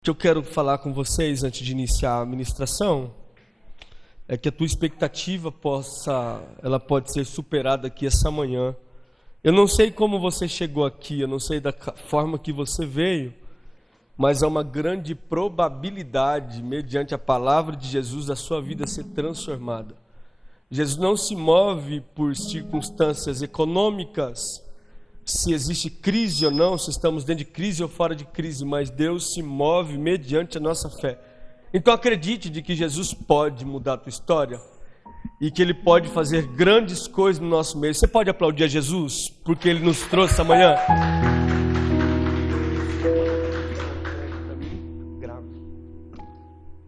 O que eu quero falar com vocês antes de iniciar a ministração é que a tua expectativa pode ser superada aqui essa manhã. Eu não sei como você chegou aqui, eu não sei da forma que você veio, mas há uma grande probabilidade, mediante a palavra de Jesus, da sua vida ser transformada. Jesus não se move por circunstâncias econômicas, se existe crise ou não, se estamos dentro de crise ou fora de crise, mas Deus se move mediante a nossa fé. Então acredite de que Jesus pode mudar a tua história e que Ele pode fazer grandes coisas no nosso meio. Você pode aplaudir a Jesus porque Ele nos trouxe essa manhã?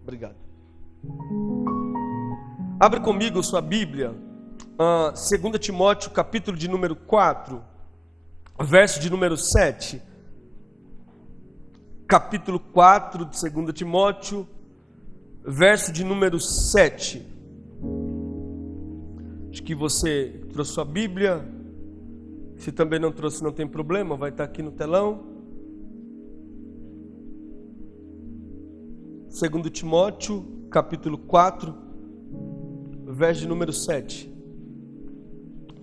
Obrigado. Abre comigo sua Bíblia, 2 Timóteo, capítulo de número 4. Verso de número 7, capítulo 4 de 2 Timóteo, verso de número 7. Acho que você trouxe sua Bíblia. Se também não trouxe, não tem problema, vai estar aqui no telão. 2 Timóteo, capítulo 4, verso de número 7,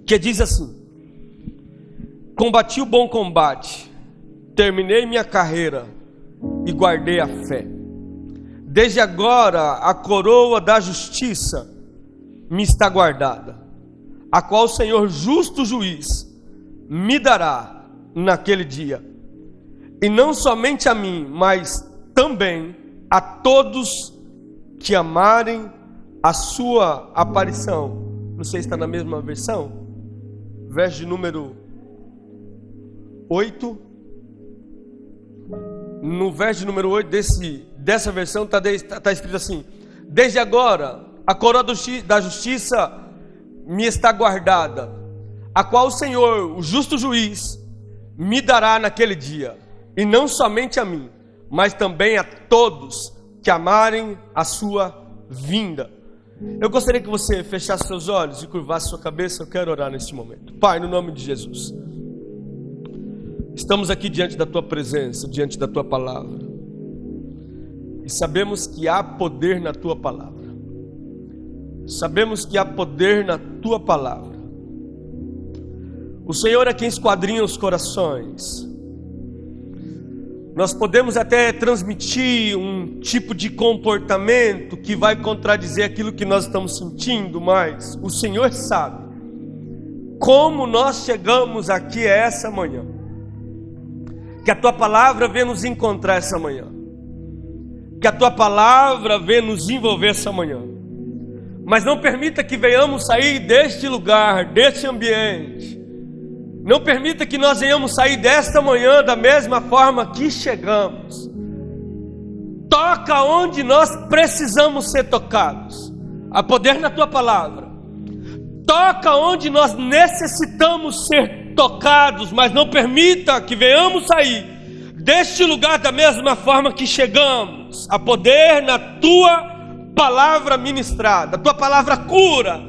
que diz assim: combati o bom combate, terminei minha carreira e guardei a fé. Desde agora a coroa da justiça me está guardada, a qual o Senhor justo juiz me dará naquele dia. E não somente a mim, mas também a todos que amarem a sua aparição. Não sei se está na mesma versão. Verso de número 8, no verso número 8 dessa versão está escrito assim: desde agora a coroa da justiça me está guardada, a qual o Senhor, o justo juiz, me dará naquele dia, e não somente a mim, mas também a todos que amarem a sua vinda. Eu gostaria que você fechasse seus olhos e curvasse sua cabeça. Eu quero orar neste momento. Pai, no nome de Jesus, estamos aqui diante da Tua presença, diante da Tua palavra, e sabemos que há poder na Tua palavra. Sabemos que há poder na Tua palavra. O Senhor é quem esquadrinha os corações. Nós podemos até transmitir um tipo de comportamento que vai contradizer aquilo que nós estamos sentindo, mas o Senhor sabe como nós chegamos aqui essa manhã. Que a Tua palavra venha nos encontrar essa manhã. Que a Tua palavra venha nos envolver essa manhã. Mas não permita que venhamos sair deste lugar, deste ambiente. Não permita que nós venhamos sair desta manhã da mesma forma que chegamos. Toca onde nós precisamos ser tocados. Há poder na Tua palavra. Toca onde nós necessitamos ser tocados, mas não permita que venhamos sair deste lugar da mesma forma que chegamos. Há poder na Tua palavra ministrada. A Tua palavra cura,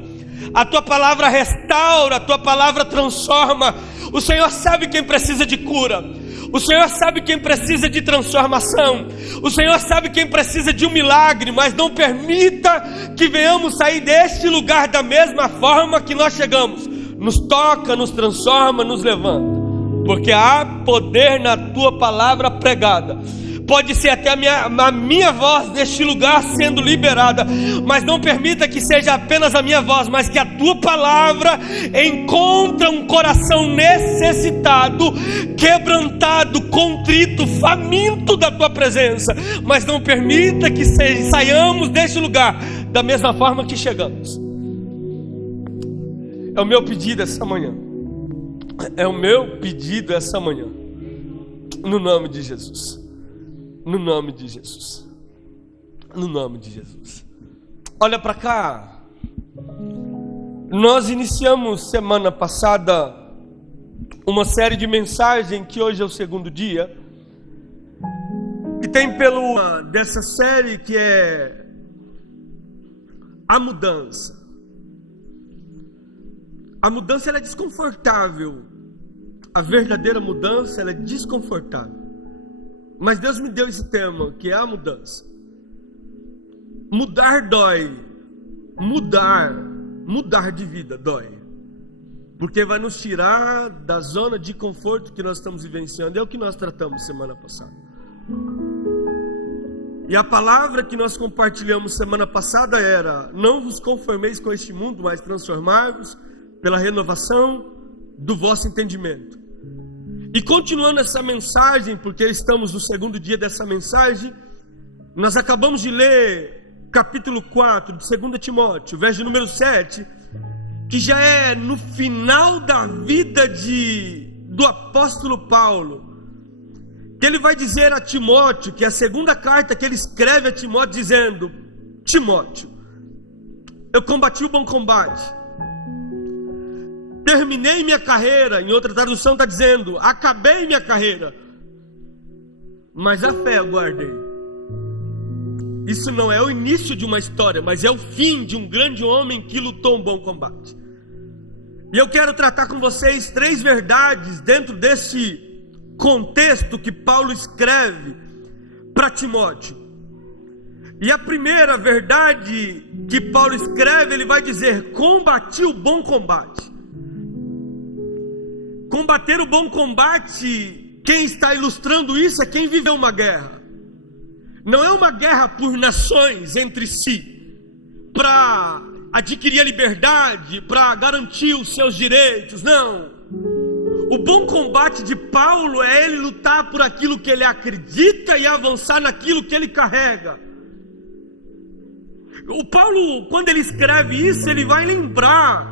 a Tua palavra restaura, a Tua palavra transforma. O Senhor sabe quem precisa de cura, o Senhor sabe quem precisa de transformação, o Senhor sabe quem precisa de um milagre, mas não permita que venhamos sair deste lugar da mesma forma que nós chegamos. Nos toca, nos transforma, nos levanta, porque há poder na Tua palavra pregada. Pode ser até a minha voz neste lugar sendo liberada, mas não permita que seja apenas a minha voz, mas que a Tua palavra encontre um coração necessitado, quebrantado, contrito, faminto da Tua presença. Mas não permita que saiamos deste lugar da mesma forma que chegamos. É o meu pedido essa manhã. É o meu pedido essa manhã. No nome de Jesus. No nome de Jesus. No nome de Jesus. Olha para cá. Nós iniciamos semana passada uma série de mensagens que hoje é o segundo dia. E tem dessa série que é a mudança. A mudança ela é desconfortável. A verdadeira mudança ela é desconfortável. Mas Deus me deu esse tema, que é a mudança. Mudar dói. Mudar de vida dói. Porque vai nos tirar da zona de conforto que nós estamos vivenciando. É o que nós tratamos semana passada. E a palavra que nós compartilhamos semana passada era: não vos conformeis com este mundo, mas transformai-vos pela renovação do vosso entendimento. E continuando essa mensagem, porque estamos no segundo dia dessa mensagem, nós acabamos de ler capítulo 4 de 2 Timóteo, verso número 7, que já é no final da vida do apóstolo Paulo, que ele vai dizer a Timóteo, que é a segunda carta que ele escreve a Timóteo, dizendo: Timóteo, eu combati o bom combate, terminei minha carreira. Em outra tradução está dizendo: acabei minha carreira, mas a fé eu guardei. Isso não é o início de uma história, mas é o fim de um grande homem que lutou um bom combate. E eu quero tratar com vocês 3 verdades dentro desse contexto que Paulo escreve para Timóteo. E a primeira verdade que Paulo escreve, ele vai dizer: combati o bom combate. Combater o bom combate, quem está ilustrando isso é quem viveu uma guerra. Não é uma guerra por nações entre si, para adquirir a liberdade, para garantir os seus direitos, não. O bom combate de Paulo é ele lutar por aquilo que ele acredita e avançar naquilo que ele carrega. O Paulo, quando ele escreve isso, ele vai lembrar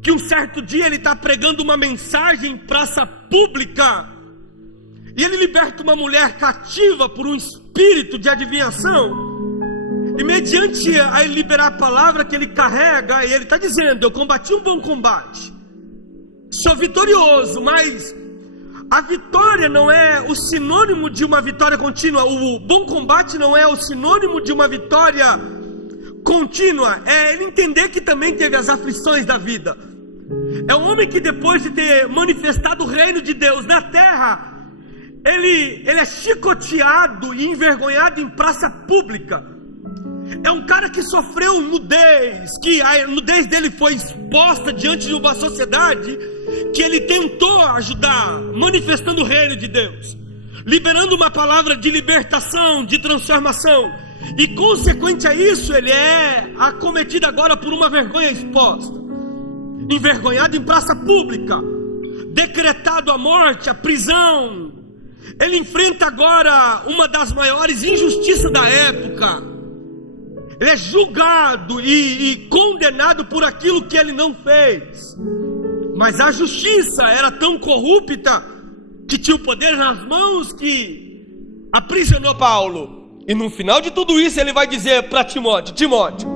que um certo dia ele está pregando uma mensagem em praça pública, e ele liberta uma mulher cativa por um espírito de adivinhação, e mediante a ele liberar a palavra que ele carrega, e ele está dizendo: eu combati um bom combate, sou vitorioso. Mas a vitória não é o sinônimo de uma vitória contínua. O bom combate não é o sinônimo de uma vitória contínua. É ele entender que também teve as aflições da vida. É um homem que, depois de ter manifestado o reino de Deus na terra, ele é chicoteado e envergonhado em praça pública. É um cara que sofreu nudez, que a nudez dele foi exposta diante de uma sociedade que ele tentou ajudar, manifestando o reino de Deus, liberando uma palavra de libertação, de transformação. E consequente a isso, ele é acometido agora por uma vergonha exposta, envergonhado em praça pública, decretado a morte, a prisão. Ele enfrenta agora uma das maiores injustiças da época. Ele é julgado e condenado por aquilo que ele não fez. Mas a justiça era tão corrupta que tinha o poder nas mãos que aprisionou Paulo. E no final de tudo isso ele vai dizer para Timóteo: Timóteo,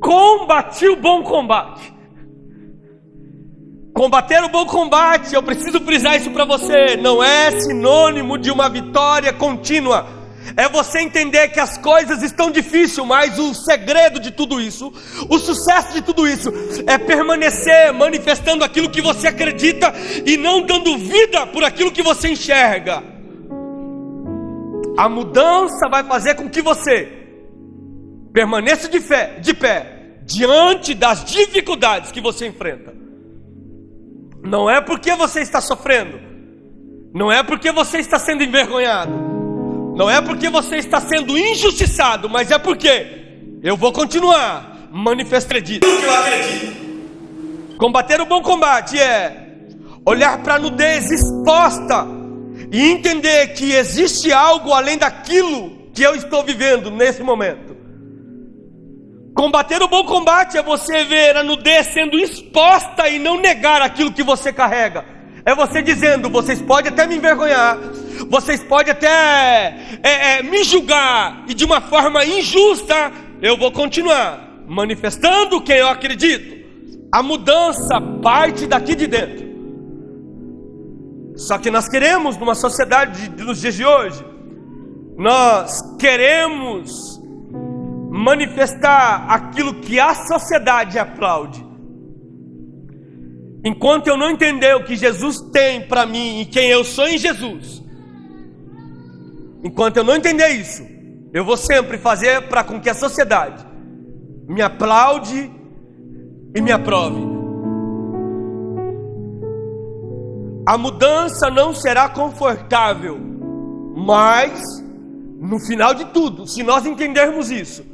combati o bom combate. Combater o bom combate, eu preciso frisar isso para você, não é sinônimo de uma vitória contínua. É você entender que as coisas estão difíceis, mas o segredo de tudo isso, o sucesso de tudo isso, é permanecer manifestando aquilo que você acredita e não dando vida por aquilo que você enxerga. A mudança vai fazer com que você permaneça de pé diante das dificuldades que você enfrenta. Não é porque você está sofrendo, não é porque você está sendo envergonhado, não é porque você está sendo injustiçado, mas é porque eu vou continuar manifestando o que eu acredito. Combater o bom combate é olhar para a nudez exposta e entender que existe algo além daquilo que eu estou vivendo nesse momento. Combater o bom combate é você ver a nudez sendo exposta e não negar aquilo que você carrega. É você dizendo: vocês podem até me envergonhar, vocês podem até me julgar, e de uma forma injusta, eu vou continuar manifestando quem eu acredito. A mudança parte daqui de dentro. Só que nós queremos, numa sociedade nos dias de hoje, nós queremos manifestar aquilo que a sociedade aplaude. enquanto eu não entender o que Jesus tem para mim e quem eu sou em Jesus, enquanto eu não entender isso, eu vou sempre fazer para com que a sociedade me aplaude e me aprove. A mudança não será confortável, mas no final de tudo, se nós entendermos isso,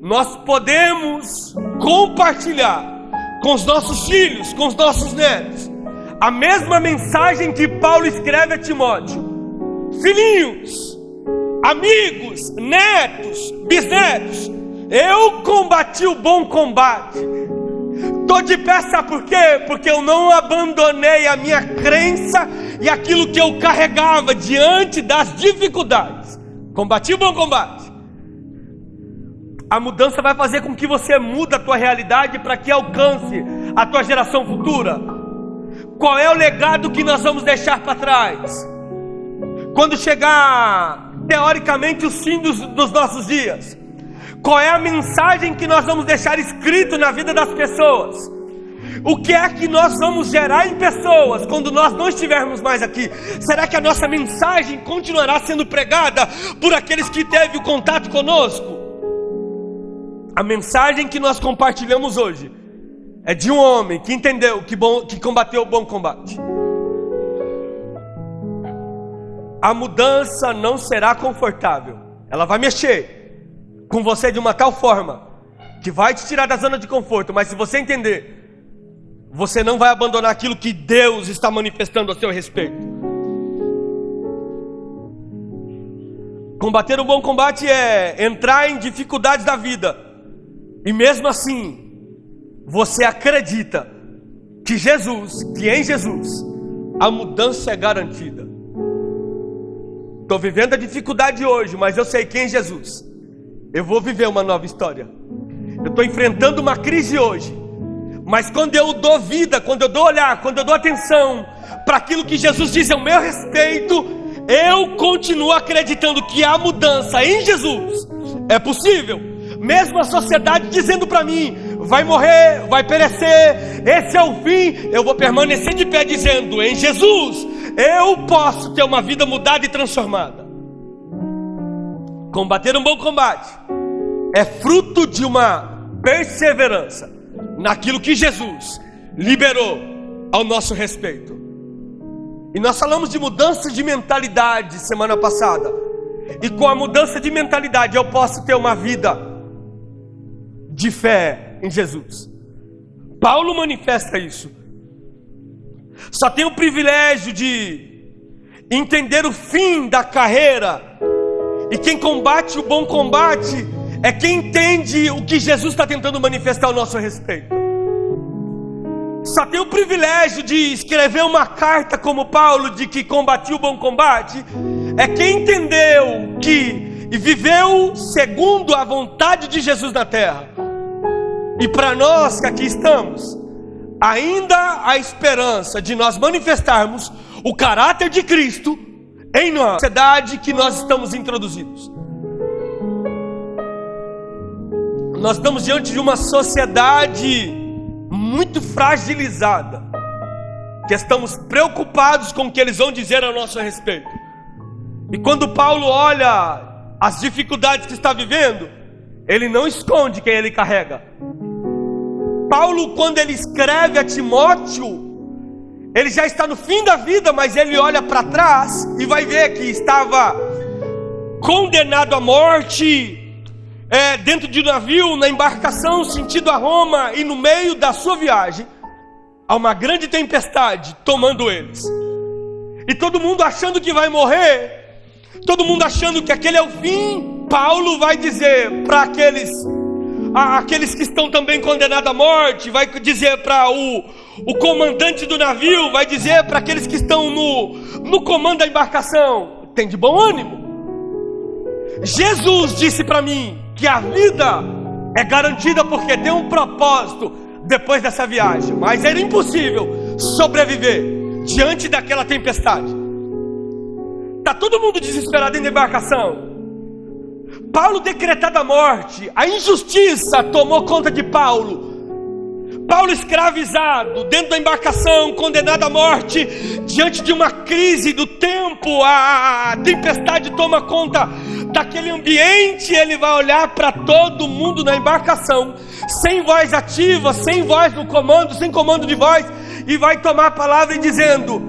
nós podemos compartilhar com os nossos filhos, com os nossos netos, a mesma mensagem que Paulo escreve a Timóteo: filhinhos, amigos, netos, bisnetos, eu combati o bom combate, estou de pé, sabe por quê? Porque eu não abandonei a minha crença e aquilo que eu carregava diante das dificuldades. Combati o bom combate. A mudança vai fazer com que você mude a tua realidade para que alcance a tua geração futura. Qual é o legado que nós vamos deixar para trás? Quando chegar, teoricamente, o fim dos nossos dias, qual é a mensagem que nós vamos deixar escrito na vida das pessoas? O que é que nós vamos gerar em pessoas quando nós não estivermos mais aqui? Será que a nossa mensagem continuará sendo pregada por aqueles que teve o contato conosco? A mensagem que nós compartilhamos hoje é de um homem que entendeu, que combateu o bom combate. A mudança não será confortável. Ela vai mexer com você de uma tal forma que vai te tirar da zona de conforto. Mas se você entender, você não vai abandonar aquilo que Deus está manifestando a seu respeito. Combater o bom combate é entrar em dificuldades da vida e mesmo assim você acredita que em Jesus a mudança é garantida. Estou vivendo a dificuldade hoje, mas eu sei que em Jesus eu vou viver uma nova história. Eu estou enfrentando uma crise hoje, mas quando eu dou vida, quando eu dou olhar, quando eu dou atenção para aquilo que Jesus diz ao meu respeito, eu continuo acreditando que a mudança em Jesus é possível. Mesmo a sociedade dizendo para mim: vai morrer, vai perecer, esse é o fim, eu vou permanecer de pé dizendo: em Jesus eu posso ter uma vida mudada e transformada. Combater um bom combate é fruto de uma perseverança naquilo que Jesus liberou ao nosso respeito. E nós falamos de mudança de mentalidade semana passada. E com a mudança de mentalidade eu posso ter uma vida de fé em Jesus. Paulo manifesta isso. Só tem o privilégio de entender o fim da carreira. E quem combate o bom combate é quem entende o que Jesus está tentando manifestar ao nosso respeito. Só tem o privilégio de escrever uma carta como Paulo, de que combatiu o bom combate, é quem entendeu que e viveu segundo a vontade de Jesus na terra. E para nós que aqui estamos, ainda há esperança de nós manifestarmos o caráter de Cristo em nós, na sociedade que nós estamos introduzidos. Nós estamos diante de uma sociedade muito fragilizada, que estamos preocupados com o que eles vão dizer a nosso respeito. E quando Paulo olha as dificuldades que está vivendo, ele não esconde quem ele carrega. Paulo, quando ele escreve a Timóteo, ele já está no fim da vida, mas ele olha para trás e vai ver que estava condenado à morte, dentro de um navio, na embarcação, sentido a Roma, e no meio da sua viagem, há uma grande tempestade tomando eles. E todo mundo achando que vai morrer, todo mundo achando que aquele é o fim. Paulo vai dizer para aqueles que estão também condenados à morte, vai dizer para o comandante do navio, vai dizer para aqueles que estão no comando da embarcação: tem de bom ânimo. Jesus disse para mim que a vida é garantida porque tem um propósito depois dessa viagem, mas era impossível sobreviver diante daquela tempestade. Está todo mundo desesperado dentro da embarcação. Paulo decretado a morte, a injustiça tomou conta de Paulo, Paulo escravizado, dentro da embarcação, condenado à morte, diante de uma crise do tempo, a tempestade toma conta daquele ambiente. Ele vai olhar para todo mundo na embarcação, sem voz ativa, sem voz no comando, sem comando de voz, e vai tomar a palavra e dizendo: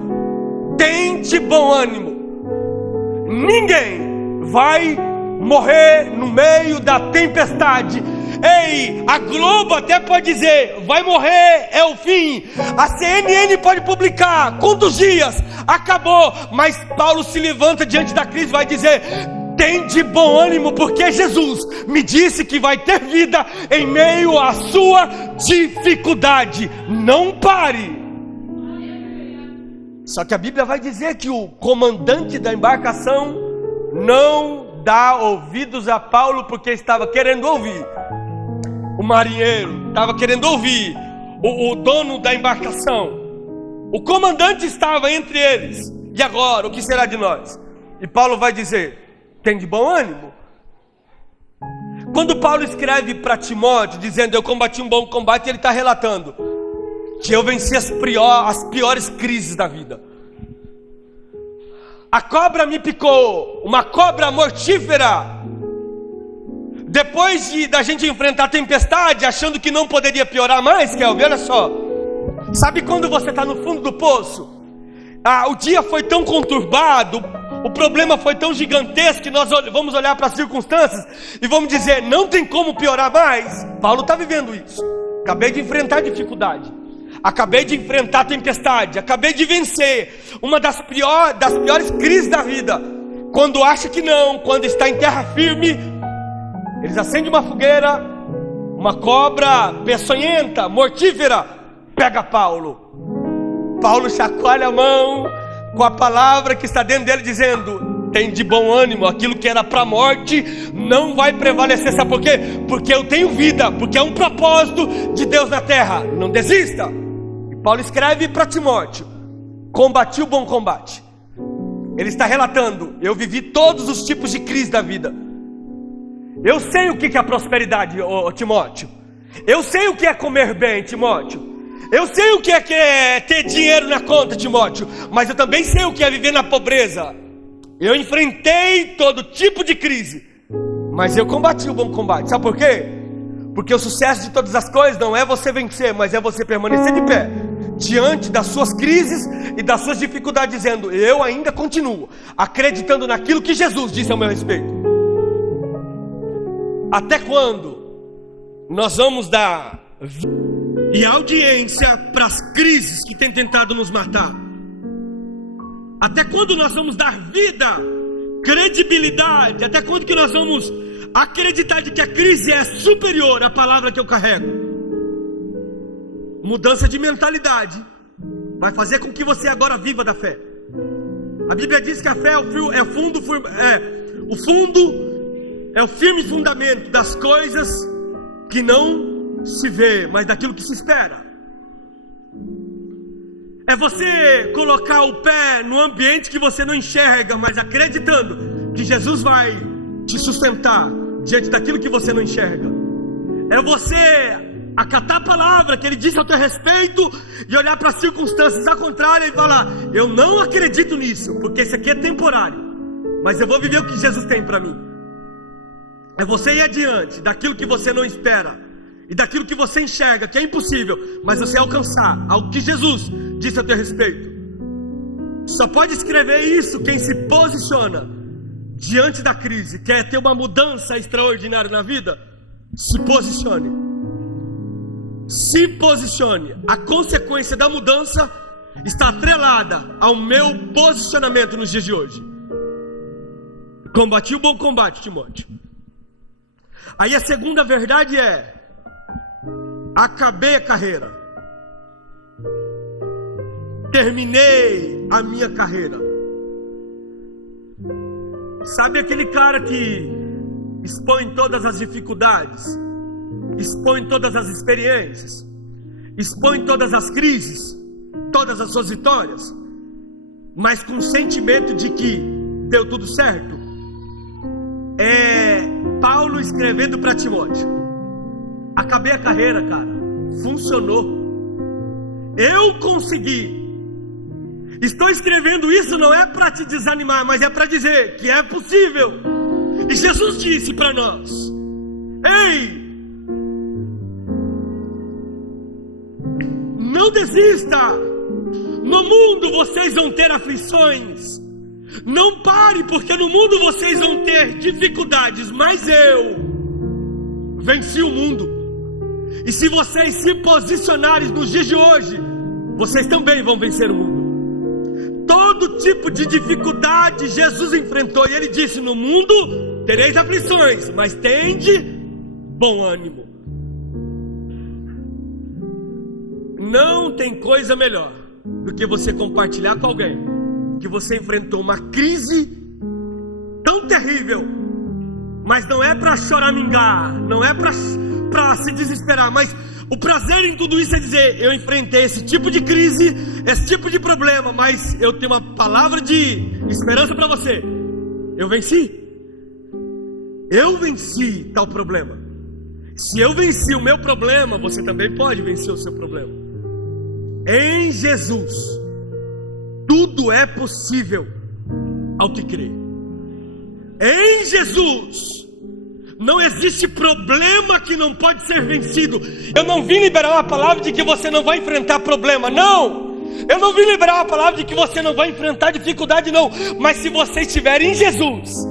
tente bom ânimo, ninguém vai morrer no meio da tempestade. Ei, a Globo até pode dizer, vai morrer, é o fim. A CNN pode publicar, quantos dias, acabou. Mas Paulo se levanta diante da crise e vai dizer: tem de bom ânimo, porque Jesus me disse que vai ter vida em meio à sua dificuldade. Não pare. Só que a Bíblia vai dizer que o comandante da embarcação não dá ouvidos a Paulo, porque estava querendo ouvir o marinheiro, estava querendo ouvir o dono da embarcação. O comandante estava entre eles. E agora, o que será de nós? E Paulo vai dizer: tem de bom ânimo. Quando Paulo escreve para Timóteo, dizendo: eu combati um bom combate, ele está relatando que eu venci as piores crises da vida. A cobra me picou, uma cobra mortífera. Depois da gente enfrentar a tempestade, achando que não poderia piorar mais, Kelvin, olha só. Sabe quando você está no fundo do poço? O dia foi tão conturbado, o problema foi tão gigantesco, que nós vamos olhar para as circunstâncias e vamos dizer: não tem como piorar mais. Paulo está vivendo isso. Acabei de enfrentar a dificuldade, acabei de enfrentar a tempestade, acabei de vencer uma das piores crises da vida. Quando acha que não, quando está em terra firme, eles acendem uma fogueira, uma cobra peçonhenta, mortífera, pega Paulo. Paulo chacoalha a mão com a palavra que está dentro dele, dizendo: tem de bom ânimo, aquilo que era para a morte não vai prevalecer. Sabe por quê? Porque eu tenho vida, porque é um propósito de Deus na terra. Não desista. E Paulo escreve para Timóteo: combati o bom combate. Ele está relatando: eu vivi todos os tipos de crise da vida. Eu sei o que é a prosperidade, Timóteo. Eu sei o que é comer bem, Timóteo. Eu sei o que é ter dinheiro na conta, Timóteo. Mas eu também sei o que é viver na pobreza. Eu enfrentei todo tipo de crise, mas eu combati o bom combate. Sabe por quê? Porque o sucesso de todas as coisas não é você vencer, mas é você permanecer de pé diante das suas crises e das suas dificuldades, dizendo: eu ainda continuo acreditando naquilo que Jesus disse ao meu respeito. Até quando nós vamos dar e audiência para as crises que têm tentado nos matar? Até quando nós vamos dar vida, credibilidade? Até quando que nós vamos acreditar de que a crise é superior à palavra que eu carrego? Mudança de mentalidade vai fazer com que você agora viva da fé. A Bíblia diz que a fé é o firme fundamento das coisas que não se vê, mas daquilo que se espera. É você colocar o pé no ambiente que você não enxerga, mas acreditando que Jesus vai te sustentar diante daquilo que você não enxerga. É você acatar a palavra que Ele disse ao teu respeito e olhar para as circunstâncias ao contrário e falar: eu não acredito nisso, porque isso aqui é temporário, mas eu vou viver o que Jesus tem para mim. É você ir adiante daquilo que você não espera e daquilo que você enxerga que é impossível, mas você alcançar algo que Jesus disse a teu respeito. Só pode escrever isso quem se posiciona diante da crise. Quer ter uma mudança extraordinária na vida? Se posicione. Se posicione. A consequência da mudança está atrelada ao meu posicionamento nos dias de hoje. Combati o bom combate, Timóteo. Aí a segunda verdade é: acabei a carreira, terminei a minha carreira. Sabe aquele cara que expõe todas as dificuldades, expõe todas as experiências, expõe todas as crises, todas as suas vitórias, mas com o sentimento de que deu tudo certo? É Paulo escrevendo para Timóteo: acabei a carreira, cara, funcionou. Eu consegui. Estou escrevendo isso não é para te desanimar, mas é para dizer que é possível. E Jesus disse para nós: ei, não desista. No mundo vocês vão ter aflições. Não pare, porque no mundo vocês vão ter dificuldades, mas eu venci o mundo. E se vocês se posicionarem nos dias de hoje, vocês também vão vencer o mundo. Todo tipo de dificuldade Jesus enfrentou, e Ele disse: no mundo tereis aflições, mas tende bom ânimo. Não tem coisa melhor do que você compartilhar com alguém que você enfrentou uma crise tão terrível, mas não é para choramingar, não é para se desesperar, mas o prazer em tudo isso é dizer: eu enfrentei esse tipo de crise, esse tipo de problema, mas eu tenho uma palavra de esperança para você. Eu venci tal problema. Se eu venci o meu problema, você também pode vencer o seu problema. Em Jesus tudo é possível ao que crê. Em Jesus não existe problema que não pode ser vencido. Eu não vim liberar uma palavra de que você não vai enfrentar problema, não. Eu não vim liberar uma palavra de que você não vai enfrentar dificuldade, não. Mas se você estiver em Jesus,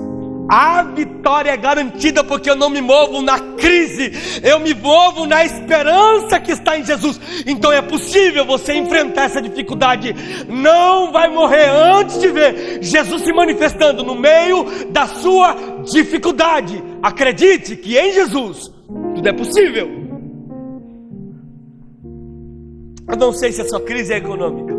a vitória é garantida, porque eu não me movo na crise, eu me movo na esperança que está em Jesus. Então é possível você enfrentar essa dificuldade. Não vai morrer antes de ver Jesus se manifestando no meio da sua dificuldade. Acredite que em Jesus tudo é possível. Eu não sei se a sua crise é econômica.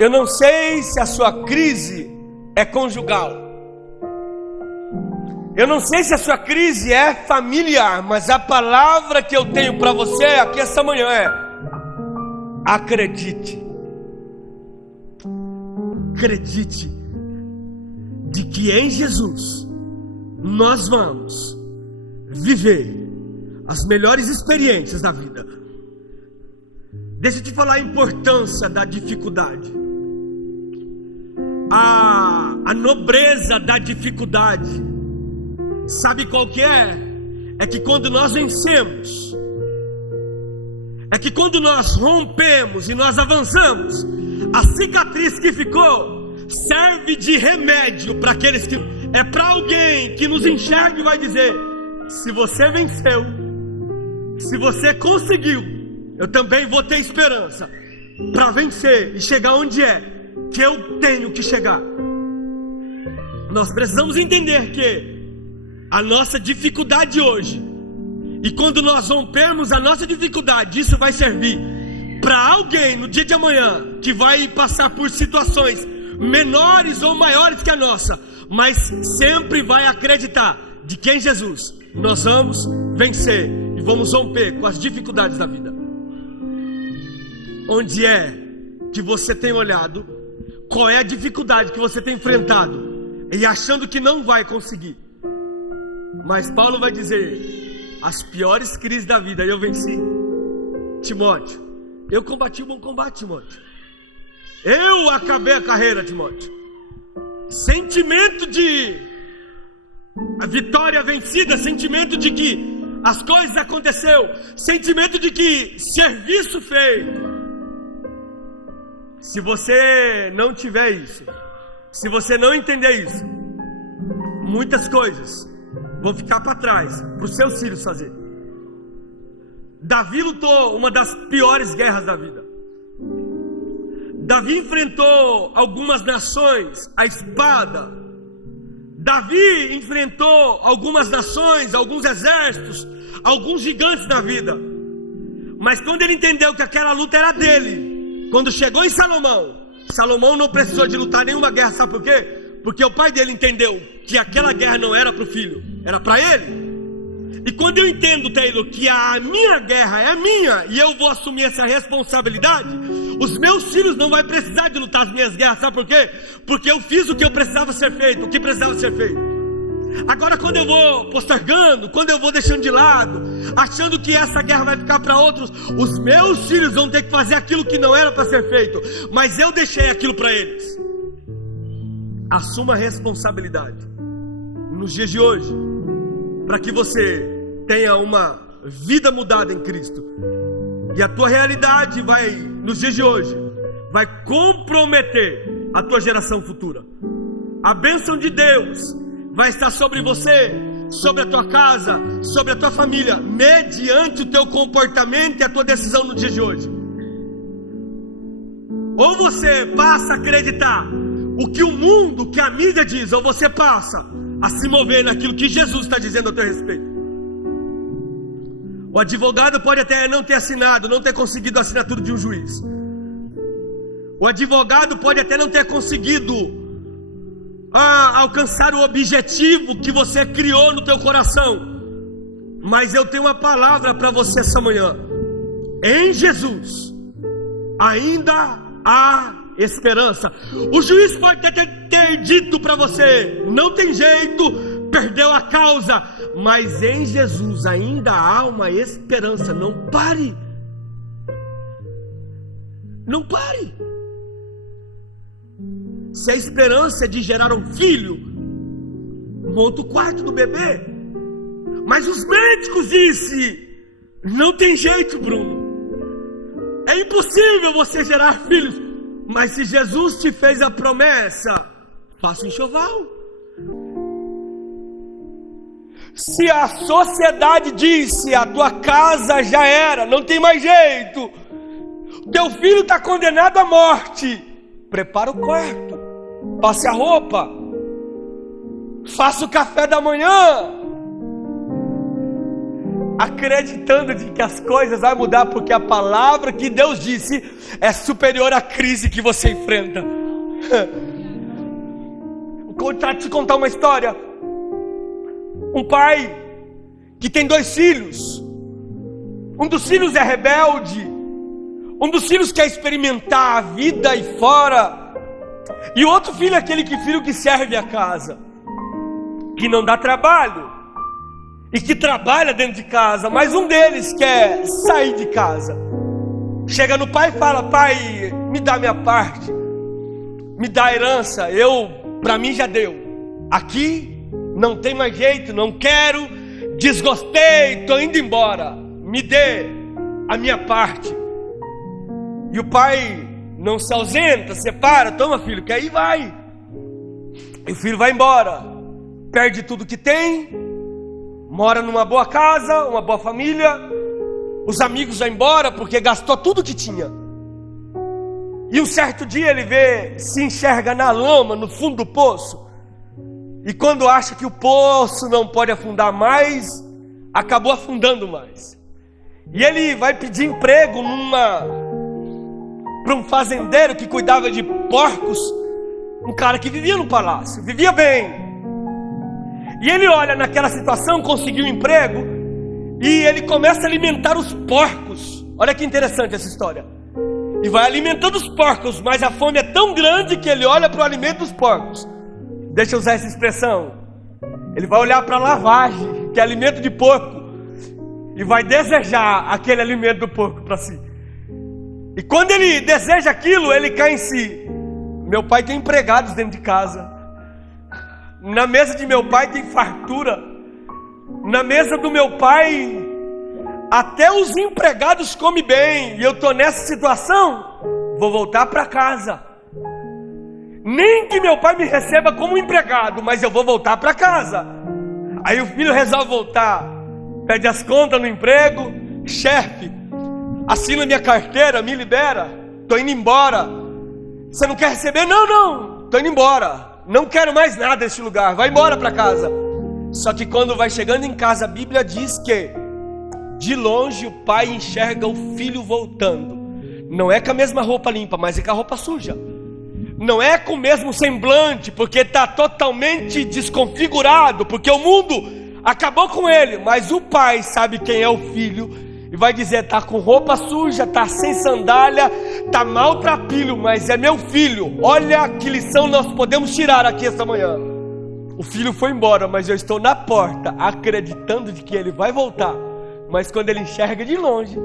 Eu não sei se a sua crise é conjugal. Eu não sei se a sua crise é familiar, mas a palavra que eu tenho para você aqui essa manhã é: acredite. Acredite de que em Jesus nós vamos viver as melhores experiências da vida. Deixa eu te falar a importância da dificuldade. A nobreza da dificuldade, sabe qual que é? É que quando nós vencemos, é que quando nós rompemos e nós avançamos, a cicatriz que ficou serve de remédio para aqueles que... É para alguém que nos enxerga e vai dizer: se você venceu, se você conseguiu, eu também vou ter esperança para vencer e chegar onde é que eu tenho que chegar. Nós precisamos entender que a nossa dificuldade hoje, e quando nós rompermos a nossa dificuldade, isso vai servir para alguém no dia de amanhã que vai passar por situações menores ou maiores que a nossa, mas sempre vai acreditar de que em Jesus nós vamos vencer e vamos romper com as dificuldades da vida. Onde é que você tem olhado? Qual é a dificuldade que você tem enfrentado e achando que não vai conseguir? Mas Paulo vai dizer: as piores crises da vida eu venci. Timóteo, eu combati o bom combate, Timóteo. Eu acabei a carreira, Timóteo. Sentimento de a vitória vencida, sentimento de que as coisas aconteceu, sentimento de que serviço feito. Se você não tiver isso, se você não entender isso, muitas coisas vão ficar para trás para os seus filhos fazer. Davi lutou uma das piores guerras da vida. Davi enfrentou algumas nações à espada. Davi enfrentou algumas nações, alguns exércitos, alguns gigantes da vida. Mas quando ele entendeu que aquela luta era dele, quando chegou em Salomão não precisou de lutar nenhuma guerra. Sabe por quê? Porque o pai dele entendeu que aquela guerra não era para o filho, era para ele. E quando eu entendo, Taylor, que a minha guerra é minha e eu vou assumir essa responsabilidade, os meus filhos não vão precisar de lutar as minhas guerras. Sabe por quê? Porque eu fiz o que eu precisava ser feito, o que precisava ser feito. Agora, quando eu vou postergando, quando eu vou deixando de lado, achando que essa guerra vai ficar para outros, os meus filhos vão ter que fazer aquilo que não era para ser feito, mas eu deixei aquilo para eles. Assuma a responsabilidade nos dias de hoje, para que você tenha uma vida mudada em Cristo. E a tua realidade vai, nos dias de hoje, vai comprometer a tua geração futura. A bênção de Deus vai estar sobre você, sobre a tua casa, sobre a tua família, mediante o teu comportamento e a tua decisão no dia de hoje. Ou você passa a acreditar o que o mundo, o que a mídia diz, ou você passa a se mover naquilo que Jesus está dizendo a teu respeito. O advogado pode até não ter assinado, não ter conseguido a assinatura de um juiz. O advogado pode até não ter conseguido alcançar o objetivo que você criou no teu coração. Mas eu tenho uma palavra para você essa manhã. Em Jesus ainda há esperança. O juiz pode ter dito para você: não tem jeito, perdeu a causa. Mas em Jesus ainda há uma esperança. Não pare. Não pare. Se a esperança é de gerar um filho, monta o quarto do bebê. Mas os médicos disseram: não tem jeito, Bruno, é impossível você gerar filhos. Mas se Jesus te fez a promessa, faça um enxoval. Se a sociedade disse: a tua casa já era, não tem mais jeito, teu filho está condenado à morte, prepara o quarto, passe a roupa, faça o café da manhã, acreditando de que as coisas vão mudar, porque a palavra que Deus disse é superior à crise que você enfrenta. Vou te contar uma história. Um pai que tem 2 filhos. Um dos filhos é rebelde, um dos filhos quer experimentar a vida aí fora, e o outro filho é aquele filho que serve a casa, que não dá trabalho e que trabalha dentro de casa. Mas um deles quer sair de casa. Chega no pai e fala: pai, me dá minha parte, me dá a herança, para mim já deu, aqui não tem mais jeito, não quero, desgostei, estou indo embora, me dê a minha parte. E o pai não se ausenta, separa: toma, filho, que aí vai. E o filho vai embora, perde tudo que tem, mora numa boa casa, uma boa família, os amigos vão embora porque gastou tudo que tinha. E um certo dia ele se enxerga na lama, no fundo do poço. E quando acha que o poço não pode afundar mais, acabou afundando mais. E ele vai pedir emprego para um fazendeiro que cuidava de porcos, um cara que vivia no palácio, vivia bem. E ele olha naquela situação, conseguiu um emprego, e ele começa a alimentar os porcos. Olha que interessante essa história. E vai alimentando os porcos, mas a fome é tão grande que ele olha para o alimento dos porcos. Deixa eu usar essa expressão. Ele vai olhar para a lavagem, que é alimento de porco, e vai desejar aquele alimento do porco para si. E quando ele deseja aquilo, ele cai em si: meu pai tem empregados dentro de casa, na mesa de meu pai tem fartura, na mesa do meu pai até os empregados comem bem, e eu estou nessa situação, vou voltar para casa. Nem que meu pai me receba como empregado, mas eu vou voltar para casa. Aí o filho resolve voltar, pede as contas no emprego: chefe, assina minha carteira, me libera, estou indo embora. Você não quer receber? Não, estou indo embora, não quero mais nada desse lugar, vai embora para casa. Só que quando vai chegando em casa, a Bíblia diz que de longe o pai enxerga o filho voltando. Não é com a mesma roupa limpa, mas é com a roupa suja. Não é com o mesmo semblante, porque está totalmente desconfigurado, porque o mundo acabou com ele. Mas o pai sabe quem é o filho e vai dizer: está com roupa suja, está sem sandália, está maltrapilho, mas é meu filho. Olha que lição nós podemos tirar aqui esta manhã. O filho foi embora, mas eu estou na porta, acreditando de que ele vai voltar. Mas quando ele enxerga de longe,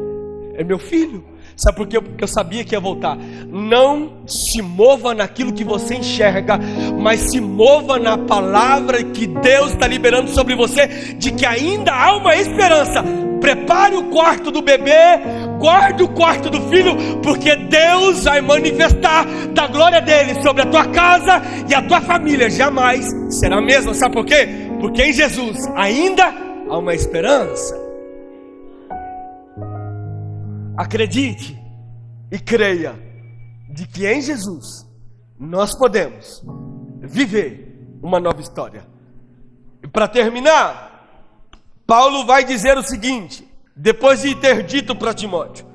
é meu filho. Sabe por quê? Porque eu sabia que ia voltar. Não se mova naquilo que você enxerga, mas se mova na palavra que Deus está liberando sobre você, de que ainda há uma esperança. Prepare o quarto do bebê, guarde o quarto do filho, porque Deus vai manifestar da glória dele sobre a tua casa e a tua família. Jamais será a mesma. Sabe por quê? Porque em Jesus ainda há uma esperança. Acredite e creia de que em Jesus nós podemos viver uma nova história. E para terminar, Paulo vai dizer o seguinte, depois de ter dito para Timóteo: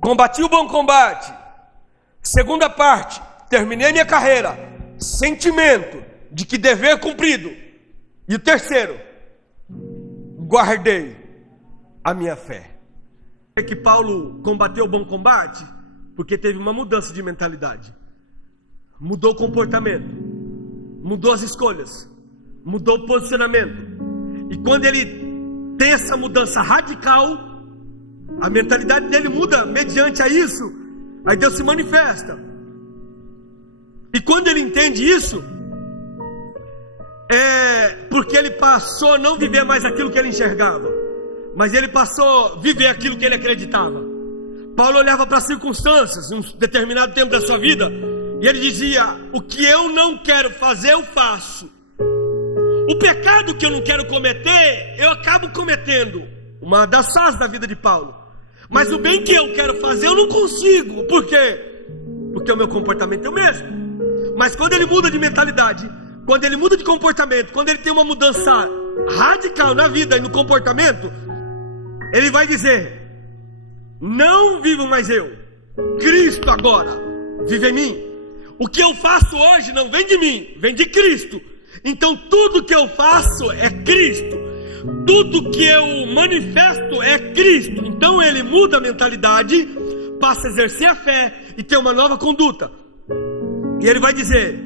combati o bom combate. Segunda parte, terminei minha carreira, sentimento de que dever cumprido. E o terceiro, guardei a minha fé. É que Paulo combateu o bom combate porque teve uma mudança de mentalidade. Mudou o comportamento, mudou as escolhas, mudou o posicionamento. E quando ele tem essa mudança radical, a mentalidade dele muda mediante a isso. Aí Deus se manifesta. E quando ele entende isso, é porque ele passou a não viver mais aquilo que ele enxergava, mas ele passou a viver aquilo que ele acreditava. Paulo olhava para as circunstâncias, em um determinado tempo da sua vida, e ele dizia: o que eu não quero fazer, eu faço. O pecado que eu não quero cometer, eu acabo cometendo. Uma das fases da vida de Paulo. Mas o bem que eu quero fazer, eu não consigo. Por quê? Porque o meu comportamento é o mesmo. Mas quando ele muda de mentalidade, quando ele muda de comportamento, quando ele tem uma mudança radical na vida e no comportamento, ele vai dizer: não vivo mais eu, Cristo agora vive em mim. O que eu faço hoje não vem de mim, vem de Cristo. Então tudo que eu faço é Cristo, tudo que eu manifesto é Cristo. Então ele muda a mentalidade, passa a exercer a fé e ter uma nova conduta. E ele vai dizer: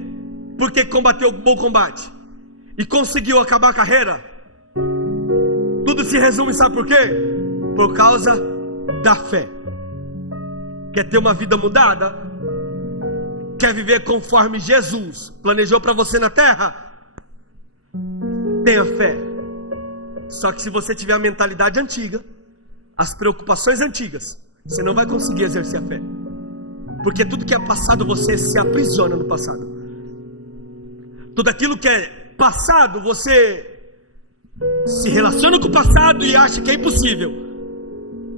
porque combateu o bom combate e conseguiu acabar a carreira. Tudo se resume, sabe por quê? Por causa da fé. Quer ter uma vida mudada? Quer viver conforme Jesus planejou para você na terra? Tenha fé. Só que se você tiver a mentalidade antiga, as preocupações antigas, você não vai conseguir exercer a fé. Porque tudo que é passado, você se aprisiona no passado. Tudo aquilo que é passado, você se relaciona com o passado e acha que é impossível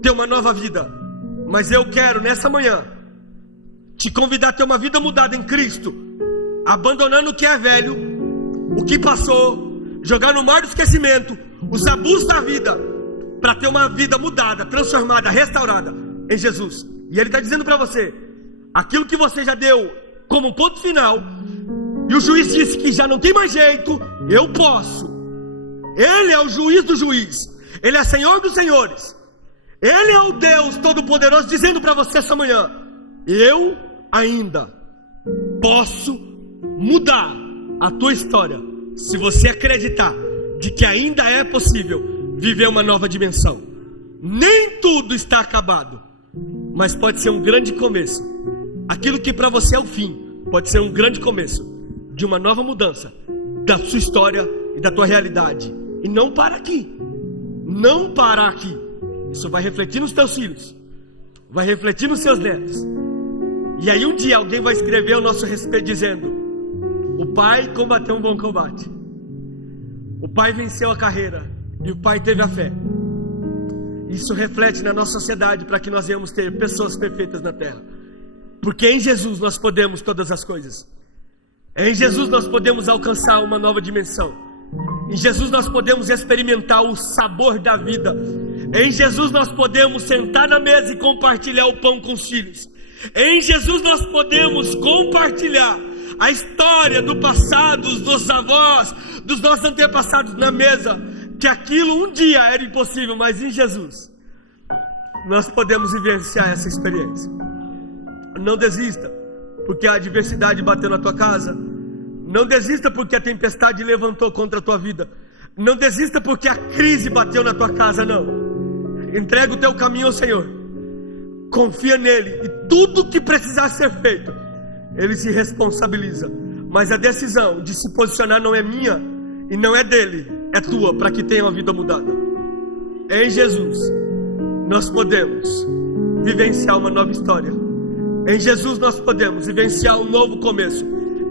ter uma nova vida. Mas eu quero nessa manhã te convidar a ter uma vida mudada em Cristo, abandonando o que é velho, o que passou, jogar no mar do esquecimento os abusos da vida, para ter uma vida mudada, transformada, restaurada em Jesus. E Ele está dizendo para você: aquilo que você já deu como um ponto final, e o juiz disse que já não tem mais jeito, eu posso. Ele é o juiz do juiz, Ele é Senhor dos senhores, Ele é o Deus Todo-Poderoso, dizendo para você essa manhã: eu ainda posso mudar a tua história, se você acreditar de que ainda é possível viver uma nova dimensão. Nem tudo está acabado, mas pode ser um grande começo. Aquilo que para você é o fim, pode ser um grande começo de uma nova mudança da sua história e da tua realidade. E não para aqui, não para aqui. Isso vai refletir nos teus filhos, vai refletir nos seus netos. E aí um dia alguém vai escrever ao nosso respeito dizendo: o pai combateu um bom combate, o pai venceu a carreira e o pai teve a fé. Isso reflete na nossa sociedade, para que nós venhamos ter pessoas perfeitas na terra. Porque em Jesus nós podemos todas as coisas. Em Jesus nós podemos alcançar uma nova dimensão. Em Jesus nós podemos experimentar o sabor da vida. Em Jesus nós podemos sentar na mesa e compartilhar o pão com os filhos. Em Jesus nós podemos compartilhar a história do passado, dos nossos avós, dos nossos antepassados na mesa, que aquilo um dia era impossível, mas em Jesus nós podemos vivenciar essa experiência. Não desista, porque a adversidade bateu na tua casa, Não desista porque a tempestade levantou contra a tua vida. Não desista porque a crise bateu na tua casa, não. Entrega o teu caminho ao Senhor. Confia nele e tudo que precisar ser feito, Ele se responsabiliza. Mas a decisão de se posicionar não é minha e não é dele, é tua, para que tenha uma vida mudada. Em Jesus nós podemos vivenciar uma nova história. Em Jesus nós podemos vivenciar um novo começo.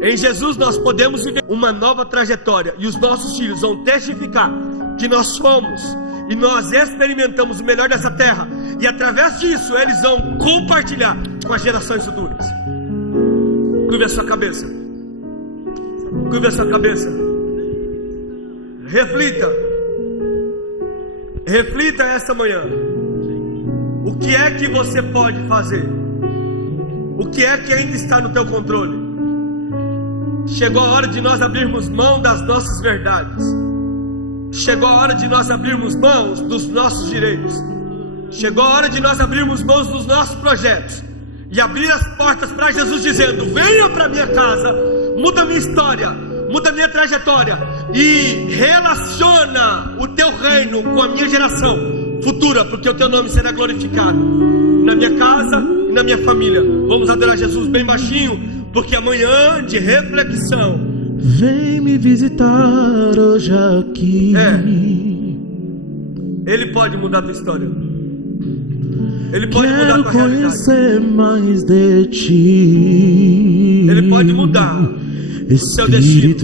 Em Jesus nós podemos viver uma nova trajetória. E os nossos filhos vão testificar que nós somos e nós experimentamos o melhor dessa terra. E através disso eles vão compartilhar com as gerações futuras. Curva a sua cabeça. Curva a sua cabeça. Reflita. Reflita essa manhã. O que é que você pode fazer? O que é que ainda está no teu controle? Chegou a hora de nós abrirmos mão das nossas verdades. Chegou a hora de nós abrirmos mãos dos nossos direitos. Chegou a hora de nós abrirmos mãos dos nossos projetos e abrir as portas para Jesus, dizendo: venha para minha casa, muda minha história, muda minha trajetória e relaciona o teu reino com a minha geração futura, porque o teu nome será glorificado na minha casa e na minha família. Vamos adorar Jesus bem baixinho, porque amanhã de reflexão. Vem me visitar hoje aqui. Ele pode mudar a tua história. Ele pode mudar a tua realidade. Quero conhecer mais de ti. Ele pode mudar o seu destino.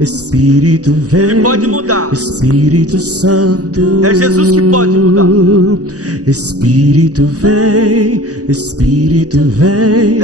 Espírito vem. Ele pode mudar. Espírito Santo. É Jesus que pode mudar. Espírito vem. Espírito vem.